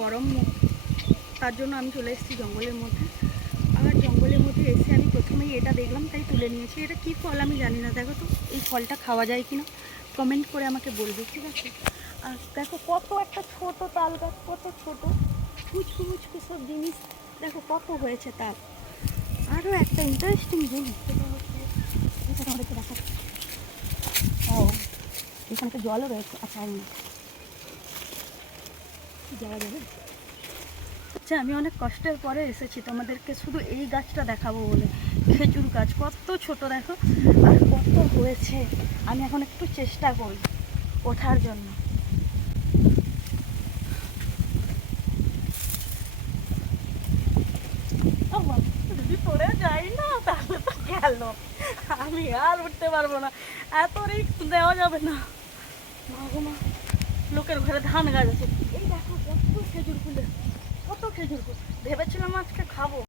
গরম, তার জন্য আমি চলে এসেছি জঙ্গলের মধ্যে। আর জঙ্গলের মধ্যে এসে আমি প্রথমেই এটা দেখলাম, তাই তুলে নিয়েছি। এটা কি ফল আমি জানি না, দেখো তো এই ফলটা খাওয়া যায় কি না কমেন্ট করে আমাকে বলবে, ঠিক আছে? আর দেখো কত একটা ছোট তাল গাছ, কত ছোট মুচকু মুচকু সব জিনিস, দেখো কত হয়েছে তাল। আরও একটা ইন্টারেস্টিং জিনিস সেটা হচ্ছে এটা তোমাদেরকে দেখাচ্ছি। ও এখানে তো জলও রয়েছে। আচ্ছা আমি যাওয়া যাবে। আচ্ছা আমি অনেক কষ্টের পরে এসেছি তোমাদেরকে শুধু এই গাছটা দেখাবো বলে। খেজুর গাছ কত ছোট দেখো, আর কত হয়েছে। আমি এখন একটু চেষ্টা করি ওঠার জন্য। যদি পড়ে যাই না তাহলে তো গেল, আমি আর উঠতে পারবো না, এত রিস্ক দেওয়া যাবে না। মা লোকের ঘরে ধান গাছ আছে, এই দেখো কত খেজুর ফুলে, কত খেজুর ফুল। ভেবেছিলাম আজকে খাবো।